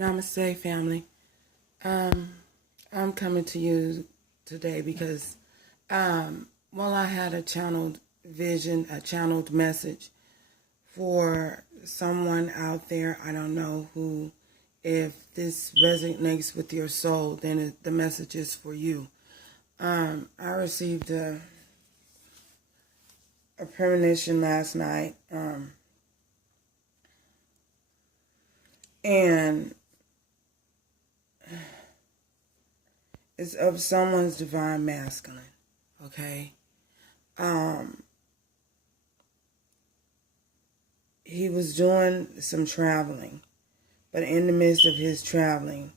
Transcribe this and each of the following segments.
Namaste, family. I'm coming to you today because, I had a channeled vision, a channeled message for someone out there. I don't know who. If this resonates with your soul, then the message is for you. I received a premonition last night, and it's of someone's divine masculine, okay? He was doing some traveling, but in the midst of his traveling,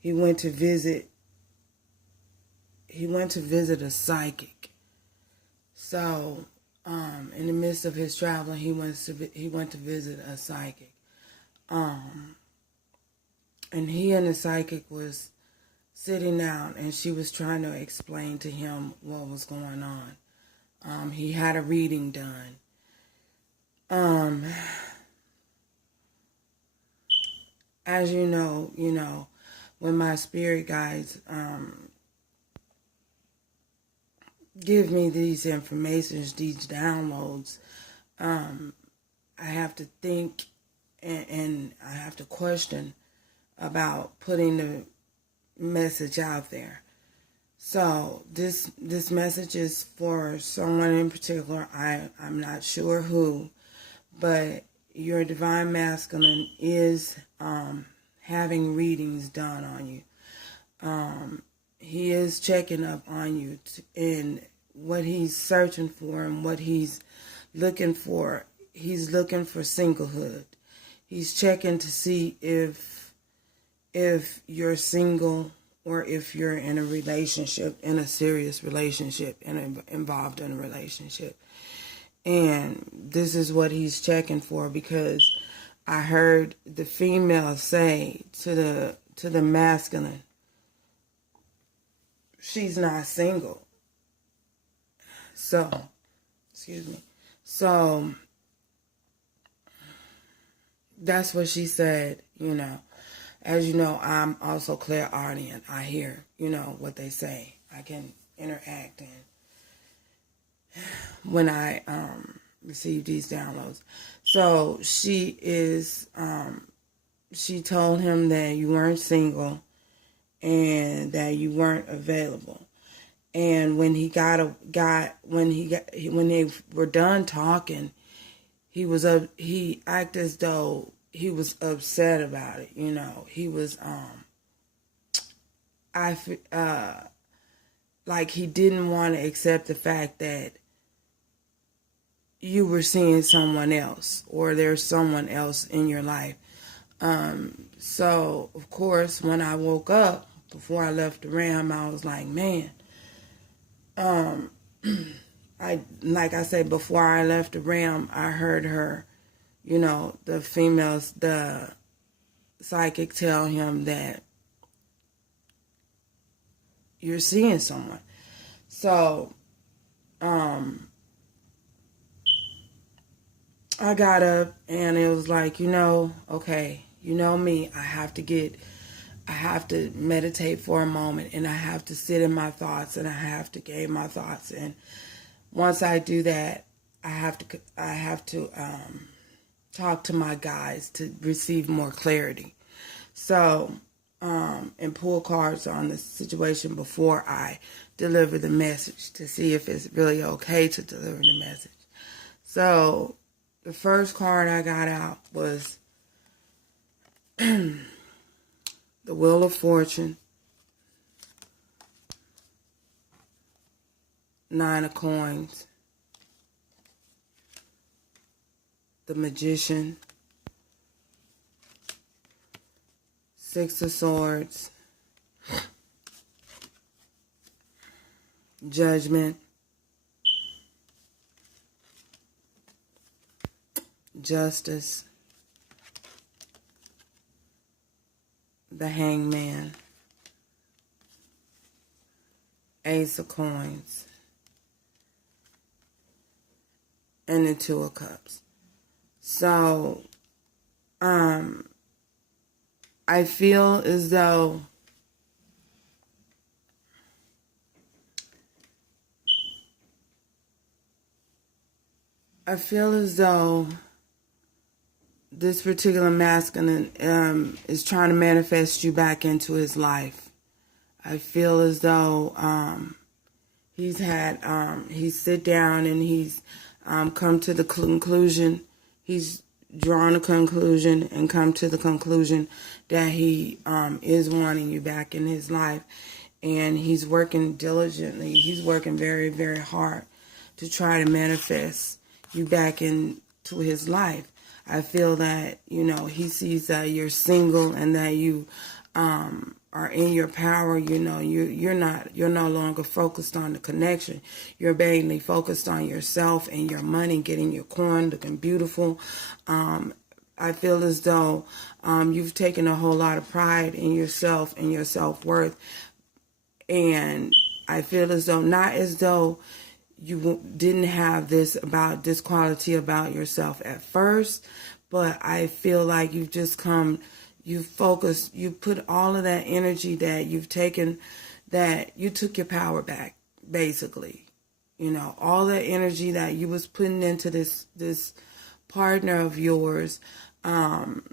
he went to visit a psychic. So, in the midst of his traveling, he went to visit a psychic. And he and the psychic was sitting down, and she was trying to explain to him what was going on. He had a reading done. As you know, when my spirit guides give me these informations, these downloads, I have to think and I have to question about putting the message out there. So this message is for someone in particular. I'm not sure who, but your divine masculine is having readings done on you. He is checking up on you and what he's searching for and what he's looking for. He's looking for singlehood. He's checking to see if you're single or if you're in a relationship, in a serious relationship, and involved in a relationship. And this is what he's checking for, because I heard the female say to the masculine, she's not single. So, excuse me. So, that's what she said, As you know, I'm also clairaudient. I hear, what they say. I can interact and when I receive these downloads. So she told him that you weren't single and that you weren't available. And when they were done talking, he acted as though he was upset about it. He was like he didn't want to accept the fact that you were seeing someone else or there's someone else in your life. So of course, when I woke up before I left the realm, I was like, man, like I said, before I left the realm, I heard her, the psychic tell him that you're seeing someone. So, I got up and it was like, okay, me, I have to meditate for a moment and I have to sit in my thoughts and I have to gain my thoughts. And once I do that, I have to talk to my guides to receive more clarity. So, and pull cards on the situation before I deliver the message to see if it's really okay to deliver the message. So, the first card I got out was the Wheel of Fortune, 9 of Coins, the Magician, 6 of Swords, Judgment, Justice, the Hangman, Ace of Coins, and the 2 of Cups. So, I feel as though this particular masculine is trying to manifest you back into his life. I feel as though he's sit down and he's come to the conclusion. He's drawn a conclusion and come to the conclusion that he is wanting you back in his life. And he's working diligently. He's working very, very hard to try to manifest you back into his life. I feel that, he sees that you're single and that you are in your power. You're no longer focused on the connection. You're mainly focused on yourself and your money, getting your coin, looking beautiful. I feel as though you've taken a whole lot of pride in yourself and your self-worth. And I feel as though, not as though you didn't have this quality about yourself at first, but I feel like you've just you focused, you put all of that energy that you've taken, that you took your power back, basically. All the energy that you was putting into this partner of yours, and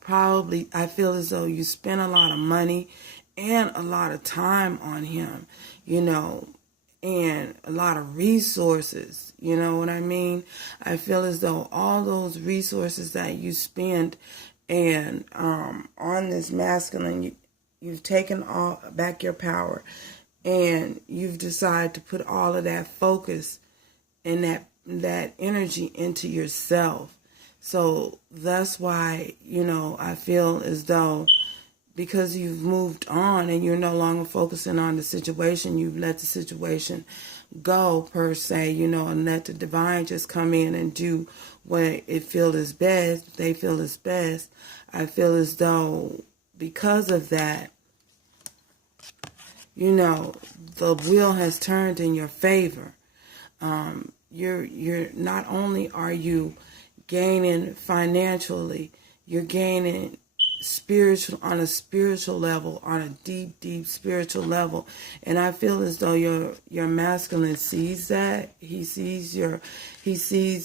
probably I feel as though you spent a lot of money and a lot of time on him, and a lot of resources, you know what I mean? I feel as though all those resources that you spend and on this masculine, you've taken all back your power, and you've decided to put all of that focus and that energy into yourself. So that's why, I feel as though, because you've moved on and you're no longer focusing on the situation, you've let the situation go, per se, and let the divine just come in and do what they feel is best. I feel as though because of that, the wheel has turned in your favor. You're not only are you gaining financially, you're gaining on a spiritual level, on a deep spiritual level. And I feel as though your masculine sees that. He sees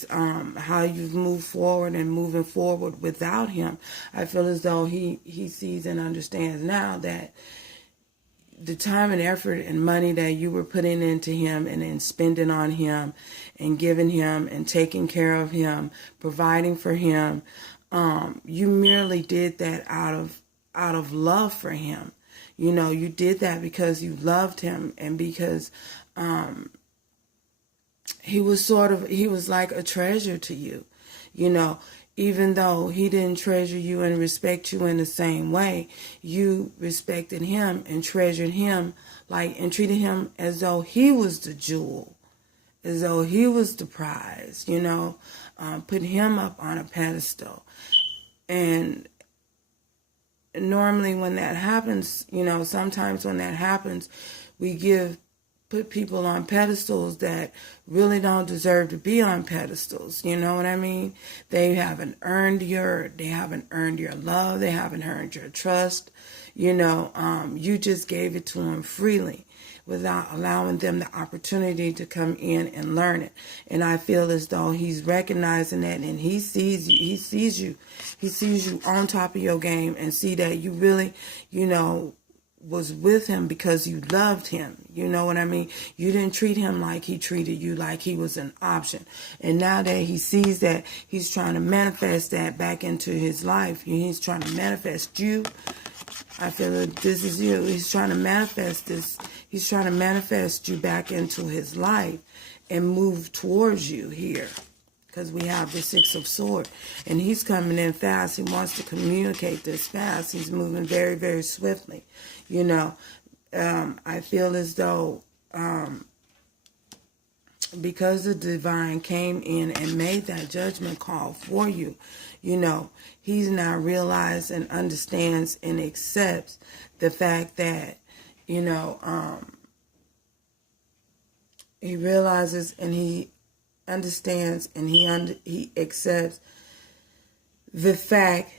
how you've moved forward and moving forward without him. I feel as though he sees and understands now that the time and effort and money that you were putting into him and then spending on him and giving him and taking care of him, providing for him, you merely did that out of love for him. You did that because you loved him, and because he was like a treasure to you. Even though he didn't treasure you and respect you in the same way, you respected him and treasured him and treated him as though he was the jewel, as though he was the prize, put him up on a pedestal. And normally when that happens, sometimes when that happens, we put people on pedestals that really don't deserve to be on pedestals. You know what I mean? They haven't earned your love. They haven't earned your trust. You just gave it to them freely without allowing them the opportunity to come in and learn it. And I feel as though he's recognizing that, and he sees you. He sees you on top of your game, and see that you really, was with him because you loved him. You know what I mean? You didn't treat him like he treated you, like he was an option. And now that he sees that, he's trying to manifest that back into his life. He's trying to manifest you. I feel that this is you. He's trying to manifest this. He's trying to manifest you back into his life and move towards you here. Because we have the Six of Swords. And he's coming in fast. He wants to communicate this fast. He's moving very, very swiftly. I feel as though because the divine came in and made that judgment call for you, he's now realized and understands and accepts the fact that, he realizes and he understands and he accepts the fact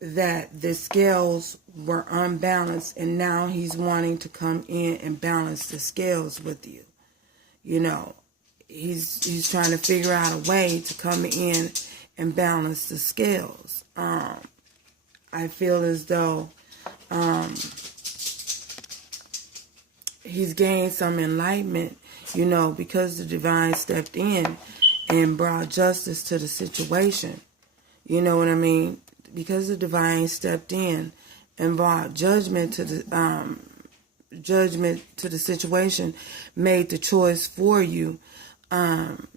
that the scales were unbalanced, and now he's wanting to come in and balance the scales with you. You know, he's trying to figure out a way to come in and balance the scales. I feel as though he's gained some enlightenment, you know, because the divine stepped in and brought justice to the situation. You know what I mean? Because the divine stepped in and brought judgment to the situation, made the choice for you, and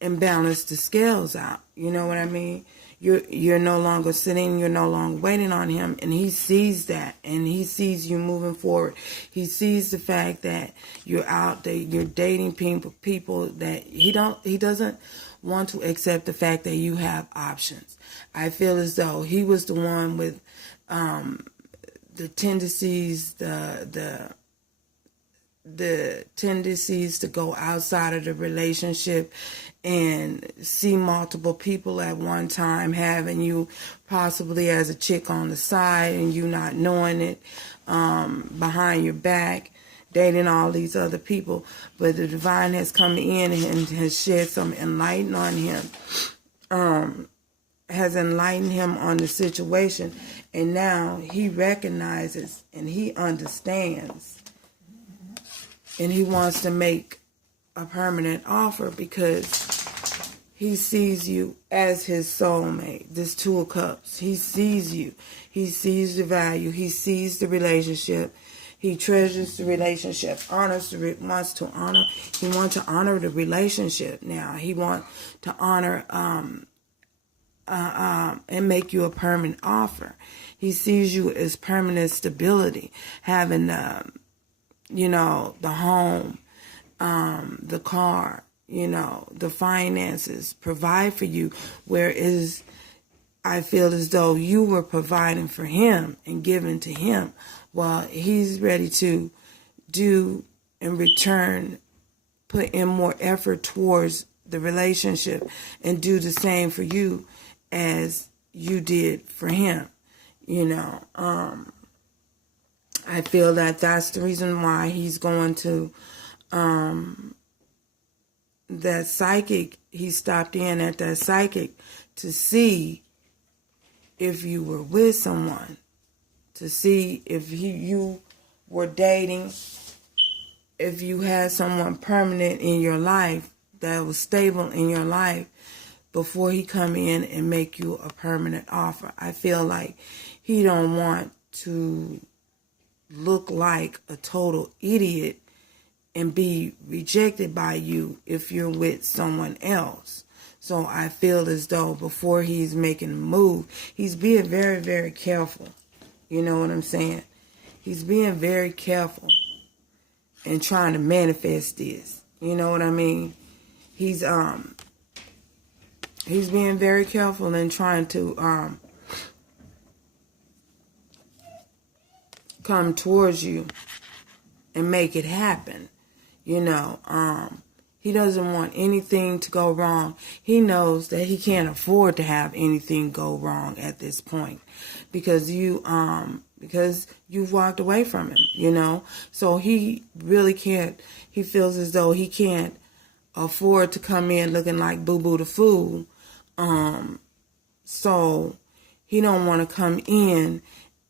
balanced the scales out. You know what I mean? You're no longer sitting, you're no longer waiting on him, and he sees that, and he sees you moving forward. He sees the fact that you're out there, you're dating people that he doesn't want to accept the fact that you have options. I feel as though he was the one with the tendencies, the tendencies to go outside of the relationship and see multiple people at one time, having you possibly as a chick on the side and you not knowing it, behind your back, dating all these other people. But the divine has come in and has shed some enlightenment on him, has enlightened him on the situation, and now he recognizes and he understands, and he wants to make a permanent offer because he sees you as his soulmate. This Two of Cups. He sees you. He sees the value. He sees the relationship. He treasures the relationship. He wants to honor the relationship now. He wants to honor and make you a permanent offer. He sees you as permanent stability, having you know, the home, the car, you know, the finances, provide for you, whereas I feel as though you were providing for him and giving to him. Well, he's ready to do in return, put in more effort towards the relationship and do the same for you as you did for him. You know, I feel that that's the reason why he's going to that psychic. He stopped in at that psychic to see if you were with someone, to see if you were dating, if you had someone permanent in your life that was stable in your life before he come in and make you a permanent offer. I feel like he don't want to look like a total idiot and be rejected by you if you're with someone else. So I feel as though before he's making a move, he's being very, very careful. You know what I'm saying? He's being very careful and trying to manifest this. You know what I mean? He's being very careful and trying to come towards you and make it happen. You know, he doesn't want anything to go wrong. He knows that he can't afford to have anything go wrong at this point because you've walked away from him, you know. So he really can't, he feels as though he can't afford to come in looking like Boo Boo the Fool. So he don't want to come in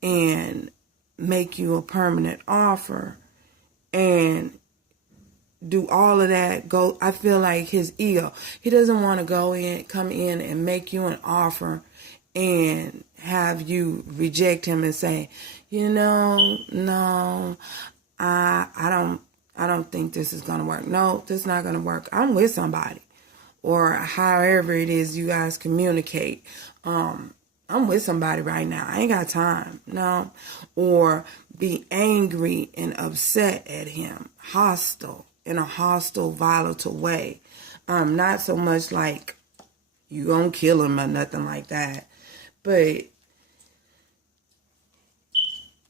and make you a permanent offer and do all of that. I feel like his ego. He doesn't want to come in and make you an offer and have you reject him and say, you know, no, I don't think this is gonna work. No, this is not gonna work. I'm with somebody, or however it is you guys communicate. I'm with somebody right now. I ain't got time. No. Or be angry and upset at him. Hostile. In a hostile, volatile way. Not so much like you gonna kill him or nothing like that. But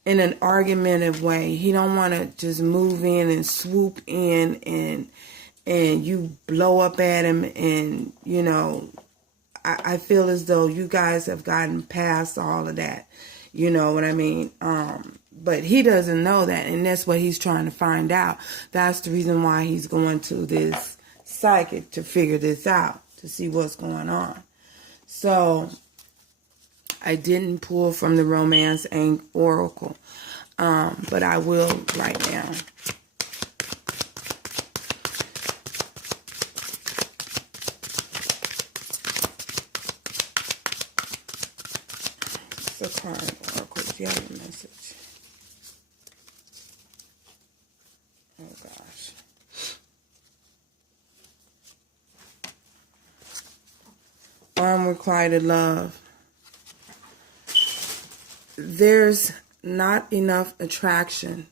in an argumentative way. He don't want to just move in and swoop in and you blow up at him and, you know, I feel as though you guys have gotten past all of that. You know what I mean? But he doesn't know that, and that's what he's trying to find out. That's the reason why he's going to this psychic, to figure this out, to see what's going on. So I didn't pull from the Romance Oracle, but I will right now. It's a card oracle. Do you have a message? Oh gosh. Unrequited love. There's not enough attraction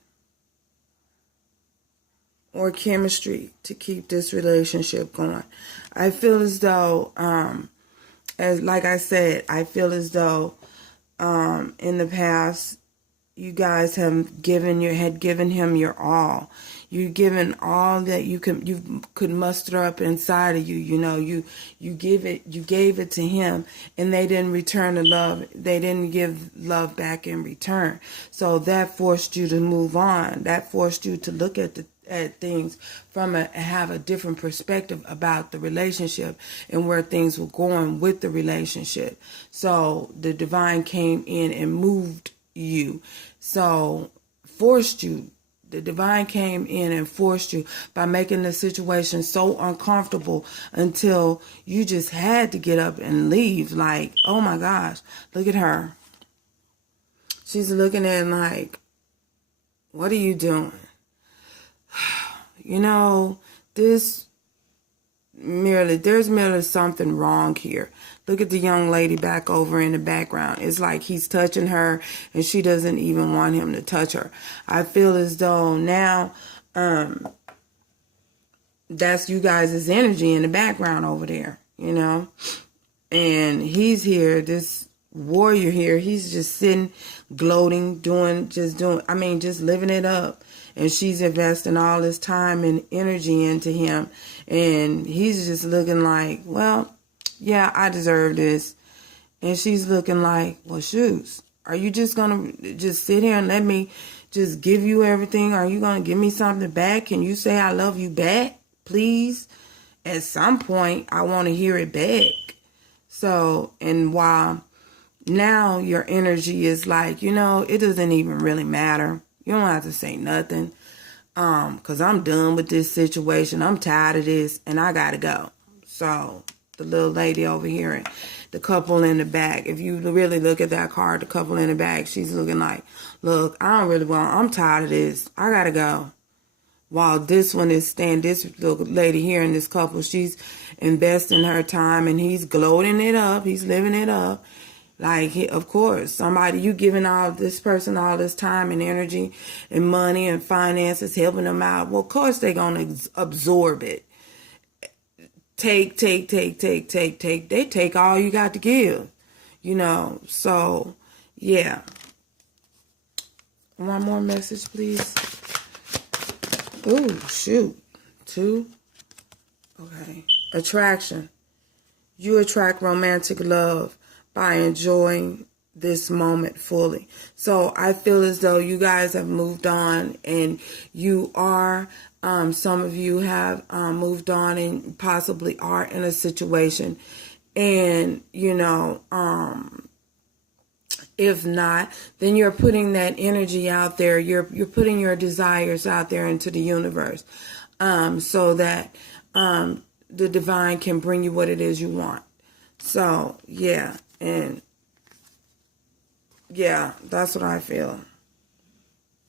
or chemistry to keep this relationship going. I feel as though, like I said, I feel as though in the past you guys had given him your all. You've given all that you could muster up inside of you. You know, you gave it to him, and they didn't return the love. They didn't give love back in return. So that forced you to move on. That forced you to look at things from have a different perspective about the relationship and where things were going with the relationship. So the divine came in and moved you. So forced you. The divine came in and forced you by making the situation so uncomfortable until you just had to get up and leave. Like, oh my gosh, look at her. She's looking at him like, what are you doing? You know, there's merely something wrong here. Look at the young lady back over in the background. It's like he's touching her and she doesn't even want him to touch her. I feel as though now that's you guys' energy in the background over there, you know. And he's here, this warrior here, he's just sitting, gloating, just living it up. And she's investing all this time and energy into him. And he's just looking like, well, yeah, I deserve this. And she's looking like, well, shoot, are you just going to just sit here and let me just give you everything? Are you going to give me something back? Can you say I love you back, please? At some point, I want to hear it back. So, and while now your energy is like, you know, it doesn't even really matter. You don't have to say nothing. Because I'm done with this situation. I'm tired of this and I gotta go. So the little lady over here, the couple in the back, if you really look at that card, the couple in the back, she's looking like, look, I'm tired of this. I gotta go. While this one is this little lady here in this couple, she's investing her time and he's gloating it up. He's living it up. Like, of course, you giving this person all this time and energy and money and finances, helping them out. Well, of course, they're going to absorb it. Take. They take all you got to give, you know. So, yeah. One more message, please. Ooh, shoot. 2. Okay. Attraction. You attract romantic love by enjoying this moment fully. So I feel as though you guys have moved on, and you are, some of you have moved on and possibly are in a situation. And, you know, if not, then you're putting that energy out there. You're putting your desires out there into the universe, so that the divine can bring you what it is you want. So, yeah. And yeah, that's what I feel.